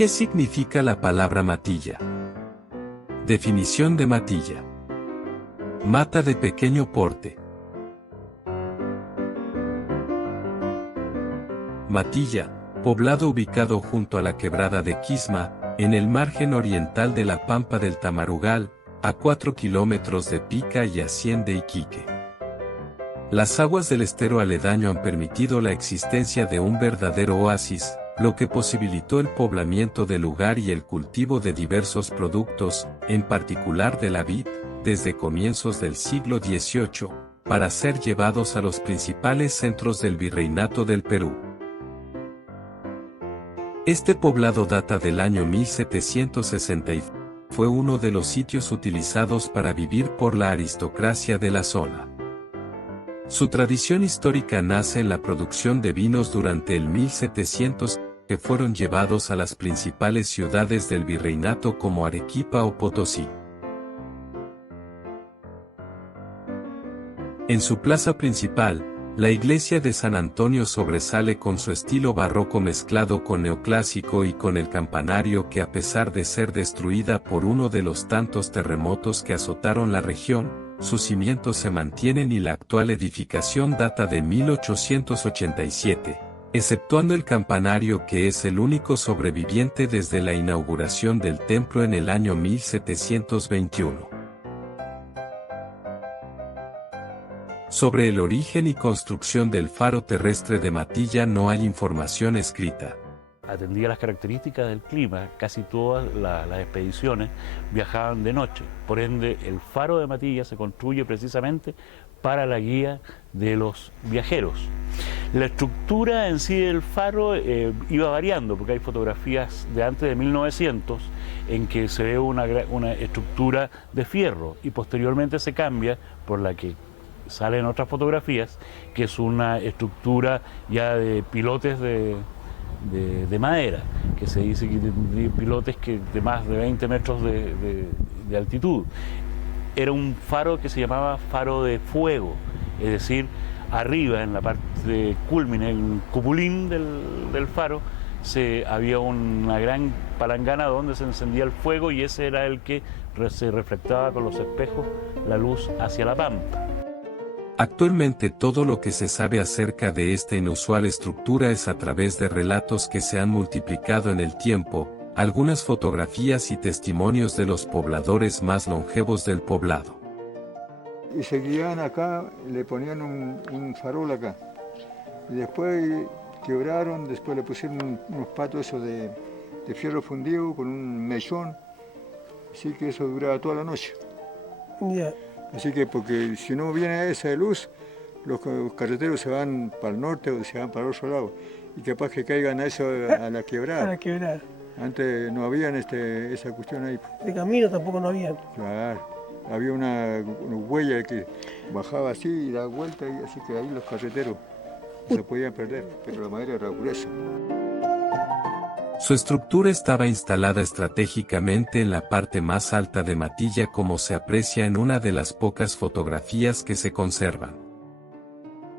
¿Qué significa la palabra matilla? Definición de matilla. Mata de pequeño porte. Matilla, poblado ubicado junto a la quebrada de Quisma, en el margen oriental de la Pampa del Tamarugal, a 4 kilómetros de Pica y a 100 de Iquique. Las aguas del estero aledaño han permitido la existencia de un verdadero oasis, lo que posibilitó el poblamiento del lugar y el cultivo de diversos productos, en particular de la vid, desde comienzos del siglo XVIII, para ser llevados a los principales centros del Virreinato del Perú. Este poblado data del año 1760 y fue uno de los sitios utilizados para vivir por la aristocracia de la zona. Su tradición histórica nace en la producción de vinos durante el 1700, que fueron llevados a las principales ciudades del virreinato como Arequipa o Potosí. En su plaza principal, la iglesia de San Antonio sobresale con su estilo barroco mezclado con neoclásico y con el campanario que, a pesar de ser destruida por uno de los tantos terremotos que azotaron la región, sus cimientos se mantienen y la actual edificación data de 1887, exceptuando el campanario que es el único sobreviviente desde la inauguración del templo en el año 1721. Sobre el origen y construcción del faro terrestre de Matilla no hay información escrita. Atendía las características del clima, casi todas las expediciones viajaban de noche. Por ende, el faro de Matilla se construye precisamente para la guía de los viajeros. La estructura en sí del faro iba variando, porque hay fotografías de antes de 1900 en que se ve una estructura de fierro y posteriormente se cambia por la que salen otras fotografías, que es una estructura ya de pilotes de madera, que se dice que de pilotes de más de 20 metros de altitud. Era un faro que se llamaba faro de fuego, es decir, arriba en la parte cúlmine, en el cupulín del faro, había una gran palangana donde se encendía el fuego y ese era el que se reflectaba con los espejos la luz hacia la pampa. Actualmente todo lo que se sabe acerca de esta inusual estructura es a través de relatos que se han multiplicado en el tiempo, algunas fotografías y testimonios de los pobladores más longevos del poblado. Y se guiaban acá, le ponían un farol acá. Y después quebraron, después le pusieron unos patos esos de fierro fundido con un mechón. Así que eso duraba toda la noche. Yeah. Así que porque si no viene esa luz, los carreteros se van para el norte o se van para el otro lado. Y capaz que caigan a eso, a la quebrada. A la quebrada. Antes no habían esa cuestión ahí. De camino tampoco no había. Claro, había una huella que bajaba así y daba vuelta, y así que ahí los carreteros no se podían perder, pero la madera era gruesa. Su estructura estaba instalada estratégicamente en la parte más alta de Matilla, como se aprecia en una de las pocas fotografías que se conservan.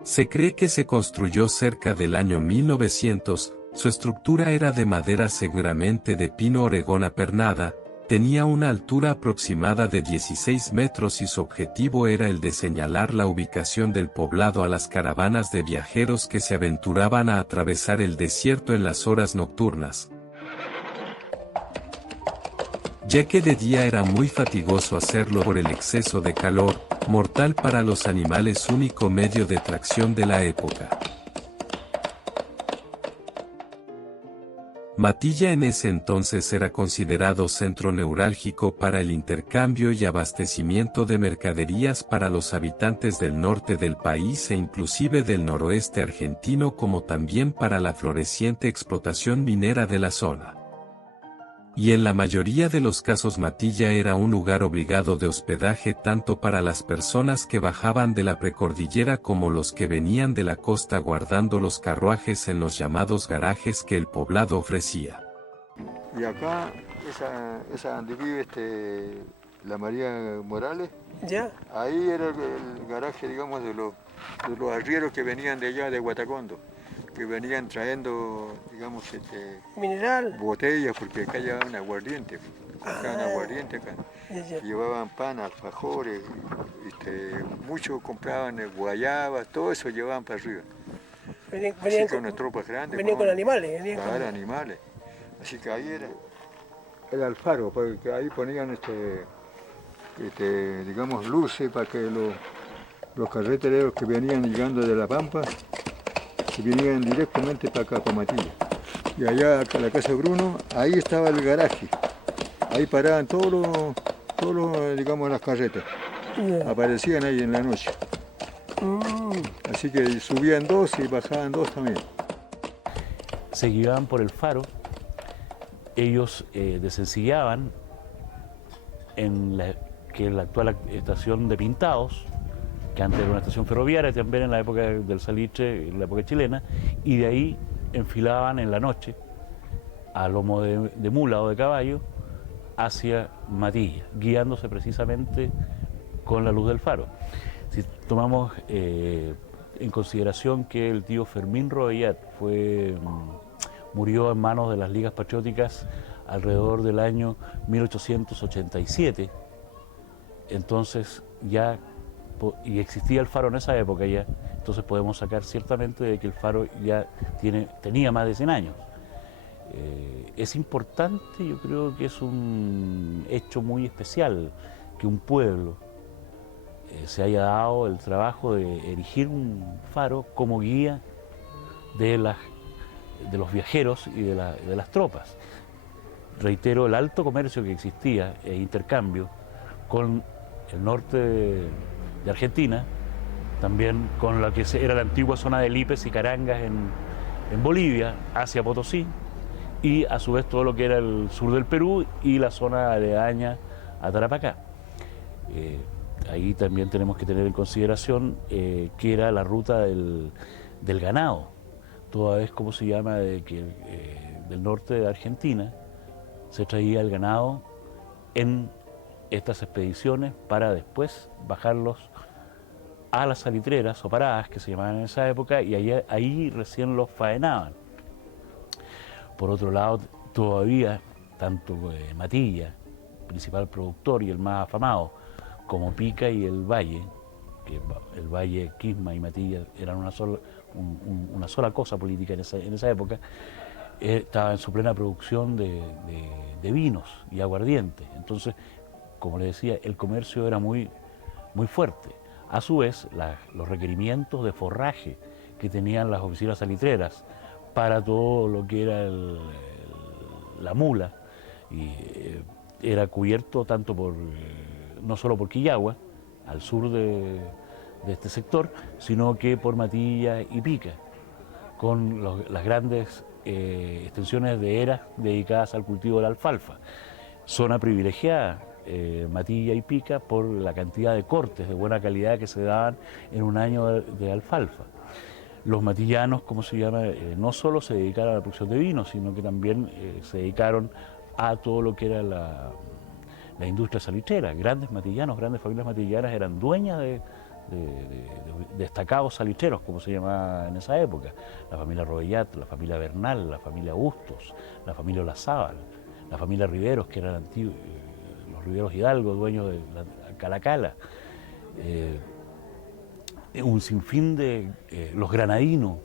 Se cree que se construyó cerca del año 1900, su estructura era de madera, seguramente de pino oregón apernada, tenía una altura aproximada de 16 metros y su objetivo era el de señalar la ubicación del poblado a las caravanas de viajeros que se aventuraban a atravesar el desierto en las horas nocturnas, ya que de día era muy fatigoso hacerlo por el exceso de calor, mortal para los animales, único medio de tracción de la época. Matilla en ese entonces era considerado centro neurálgico para el intercambio y abastecimiento de mercaderías para los habitantes del norte del país e inclusive del noroeste argentino, como también para la floreciente explotación minera de la zona. Y en la mayoría de los casos Matilla era un lugar obligado de hospedaje tanto para las personas que bajaban de la precordillera como los que venían de la costa, guardando los carruajes en los llamados garajes que el poblado ofrecía. Y acá, esa donde vive la María Morales, ¿Ya? ahí era el garaje, digamos, de los arrieros que venían de allá de Guatacondo. que venían trayendo, digamos, Mineral. botellas, porque acá llevaban aguardiente, sacaban Ah, aguardiente acá. ya, ya. Llevaban pan, alfajores, muchos compraban guayabas, todo eso llevaban para arriba. Venían, Así venían que con, unas tropas grandes. venían con ¿no? animales. Venían Claro, con, animales. Así que ahí era el faro, porque ahí ponían digamos, luces para que los carreteros que venían llegando de La Pampa, que venían directamente para acá, para Matilla. Y allá, a la casa de Bruno, ahí estaba el garaje. Ahí paraban digamos, las carretas. ya. Aparecían ahí en la noche. Así que subían dos y bajaban dos también. Se guiaban por el faro, ellos desencillaban en que es la actual estación de Pintados, que antes era una estación ferroviaria, también en la época del salitre, en la época chilena, y de ahí enfilaban en la noche, a lomo de mula o de caballo, hacia Matilla, guiándose precisamente con la luz del faro. Si tomamos en consideración que el tío Fermín Rodellat murió en manos de las ligas patrióticas alrededor del año 1887, entonces ya, y existía el faro en esa época ya, entonces podemos sacar ciertamente de que el faro ya tenía más de 100 años. Es importante, yo creo que es un hecho muy especial que un pueblo se haya dado el trabajo de erigir un faro como guía de los viajeros y de las tropas. Reitero, el alto comercio que existía e intercambio con el norte de Argentina, también con la que era la antigua zona de Lipes y Carangas en Bolivia, hacia Potosí, y a su vez todo lo que era el sur del Perú y la zona aledaña a Tarapacá. Ahí también tenemos que tener en consideración que era la ruta del ganado, toda vez, como se llama, del norte de Argentina se traía el ganado en estas expediciones para después bajarlos a las salitreras o paradas que se llamaban en esa época, y ahí recién los faenaban. Por otro lado, todavía tanto Matilla, principal productor y el más afamado, como Pica y el Valle, que el Valle, Quisma y Matilla eran una sola cosa política en esa época, estaba en su plena producción de vinos y aguardientes. Entonces, como le decía, el comercio era muy, muy fuerte. A su vez, los requerimientos de forraje que tenían las oficinas salitreras para todo lo que era la mula, era cubierto tanto no solo por Quillagua, al sur de este sector, sino que por Matilla y Pica, con las grandes extensiones de eras dedicadas al cultivo de la alfalfa. Zona privilegiada, Matilla y Pica, por la cantidad de cortes de buena calidad que se daban en un año de alfalfa. Los matillanos, como se llama, no solo se dedicaron a la producción de vino, sino que también se dedicaron a todo lo que era la industria salitrera. Grandes matillanos, grandes familias matillanas eran dueñas de destacados salitreros, como se llamaba en esa época. La familia Rodellat, la familia Bernal, la familia Bustos, la familia Olazábal, la familia Riveros, que eran antiguos, los Riveros Hidalgo, dueños de la Calacala. Un sinfín de los granadinos,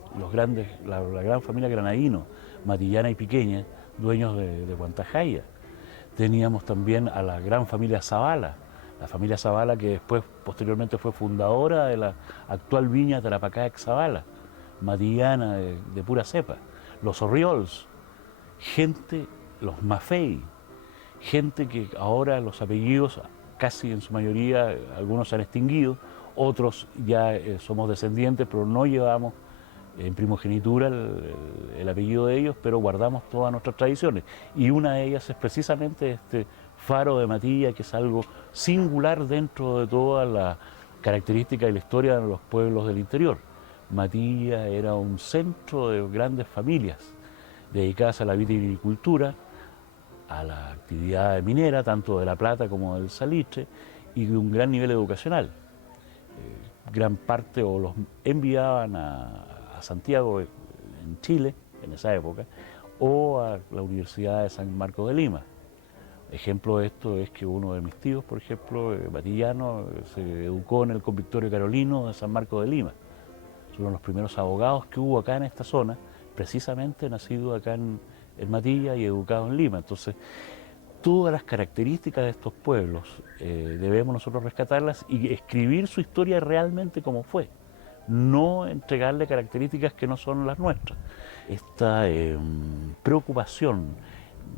la gran familia Granadino, matillana y piqueña, dueños de Guantajaya. Teníamos también a la gran familia Zavala, la familia Zavala que después, posteriormente, fue fundadora de la actual viña Tarapacá ex Zavala, matillana de pura cepa. Los Orriols, los Maffei, gente que ahora los apellidos, casi en su mayoría, algunos se han extinguido, otros ya somos descendientes, pero no llevamos en primogenitura el apellido de ellos, pero guardamos todas nuestras tradiciones. Y una de ellas es precisamente este faro de Matilla, que es algo singular dentro de toda la característica y la historia de los pueblos del interior. Matilla era un centro de grandes familias dedicadas a la vitivinicultura, a la actividad minera, tanto de la plata como del salitre, y de un gran nivel educacional. Gran parte o los enviaban a Santiago, en en Chile, en esa época, o a la Universidad de San Marcos de Lima. Ejemplo de esto es que uno de mis tíos, por ejemplo, Matillano, se educó en el Convictorio Carolino de San Marcos de Lima. Es uno de los primeros abogados que hubo acá en esta zona, precisamente nacido acá en Matilla y educado en Lima. Entonces, todas las características de estos pueblos debemos nosotros rescatarlas y escribir su historia realmente como fue, no entregarle características que no son las nuestras. Esta preocupación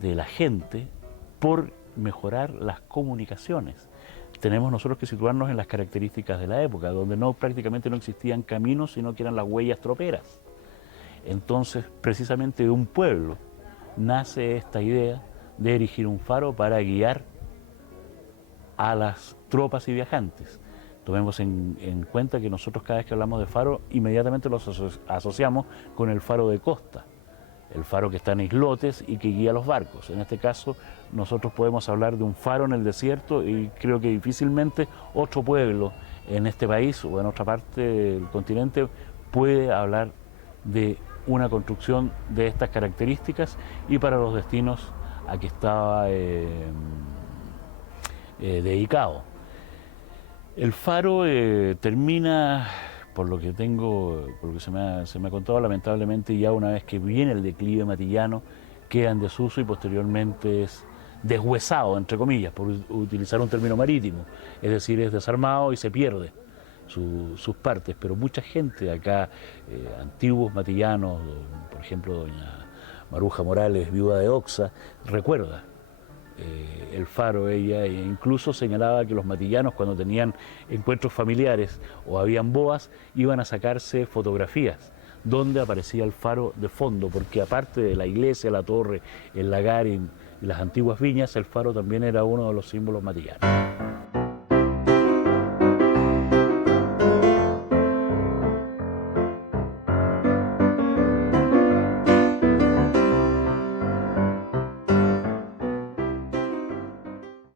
de la gente por mejorar las comunicaciones. Tenemos nosotros que situarnos en las características de la época, donde prácticamente no existían caminos, sino que eran las huellas troperas. Entonces, precisamente de un pueblo nace esta idea de erigir un faro para guiar a las tropas y viajantes. Tomemos en cuenta que nosotros cada vez que hablamos de faro, inmediatamente los asociamos con el faro de costa, el faro que está en islotes y que guía los barcos. En este caso, nosotros podemos hablar de un faro en el desierto y creo que difícilmente otro pueblo en este país o en otra parte del continente puede hablar de una construcción de estas características y para los destinos a que estaba dedicado. El faro termina, por lo que se me ha contado, lamentablemente ya una vez que viene el declive matillano, queda en desuso y posteriormente es deshuesado, entre comillas, por utilizar un término marítimo, es decir, es desarmado y se pierde sus partes, pero mucha gente acá, antiguos matillanos, por ejemplo doña Maruja Morales, viuda de Oxa, recuerda el faro. Ella incluso señalaba que los matillanos cuando tenían encuentros familiares o habían bodas iban a sacarse fotografías donde aparecía el faro de fondo, porque aparte de la iglesia, la torre, el lagar y las antiguas viñas, el faro también era uno de los símbolos matillanos.